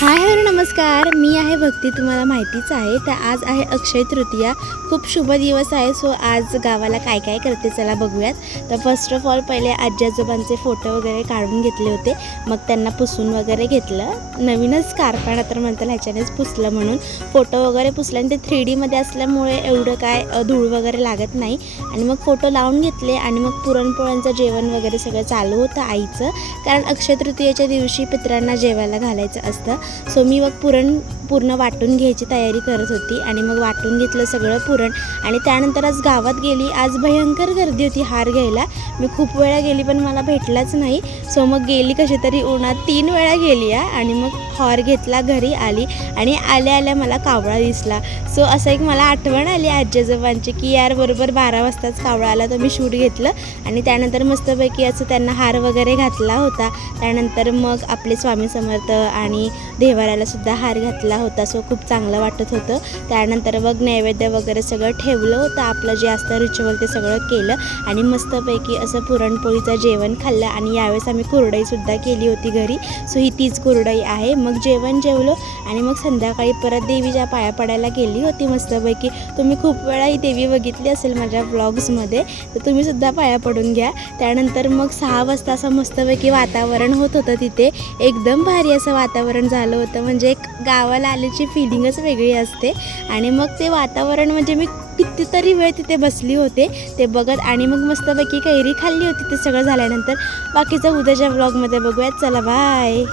Hi hello नमस्कार, मी आहे भक्ती. तुम्हाला माहितीच आहे. तर आज आहे अक्षय तृतीया. खूप शुभ दिवस आहे. सो आज गावाला काय काय करते चला बघूयात. तर फर्स्ट ऑफ ऑल पहिले आजी आजोबांचे फोटो वगैरे काढून घेतले होते. मग त्यांना पुसून वगैरे घेतलं. नवीनच कारखाना तर म्हणतात ह्याच्यानेच पुसलं म्हणून फोटो वगैरे पुसले. आणि ते 3D मध्ये असल्यामुळे एवढं काय धूळ वगैरे लागत नाही. आणि मग फोटो लावून घेतले आणि मग पुरणपोळ्यांचं जेवण वगैरे सगळं चालू होतं आईचं. कारण अक्षय तृतीयेच्या दिवशी पितरांना जेवायला घालायचं असतं. सो मी मग पूर्ण वाटून घ्यायची तयारी करत होती. आणि मग वाटून घेतलं सगळं पुरण. आणि त्यानंतर आज गावात गेली. आज भयंकर गर्दी होती हार घ्यायला. मी खूप वेळा गेली पण मला भेटलाच नाही. सो मग गेली कशी तरी उन्हात 3 वेळा गेली आणि मग हार घेतला, घरी आली. आणि आल्या आल्या मला कावळा दिसला. सो असं एक मला आठवण आली आजी आजोबांची की यार बरोबर 12 वाजताच कावळा आला. तर मी शूट घेतलं आणि त्यानंतर मस्तपैकी असं त्यांना हार वगैरे घातला होता. त्यानंतर मग आपले स्वामी समर्थ आणि देवाऱ्याला सुद्धा हार घातला होता. सो खूप चांगलं वाटत होतं. त्यानंतर मग नैवेद्य वगैरे सगळं ठेवलं होतं. आपलं जे असतं रिच्युअल ते सगळं केलं आणि मस्तपैकी असं पुरणपोळीचं जेवण खाल्लं. आणि यावेळेस आम्ही कुरडईसुद्धा केली होती घरी. सो ही तीच कुरडई आहे. मग जेवण जेवलो आणि मग संध्याकाळी परत देवीच्या पाया पडायला गेली होती मस्तपैकी. तुम्ही खूप वेळा ही देवी बघितली असेल माझ्या व्लॉग्समध्ये, तर तुम्हीसुद्धा पाया पडून घ्या. त्यानंतर मग 6 वाजता असं मस्तपैकी वातावरण होत होतं तिथे. एकदम भारी असं वातावरण झालं होतं. म्हणजे एक गावाला आल्याची फिलिंगच वेगळी असते. आणि मग ते वातावरण म्हणजे मी कितीतरी वेळ तिथे बसली होते ते बघत. आणि मग मस्तपैकी कैरी खाल्ली होती. ते सगळं झाल्यानंतर बाकीचं उद्याच्या व्लॉगमध्ये बघूयात. चला बाय.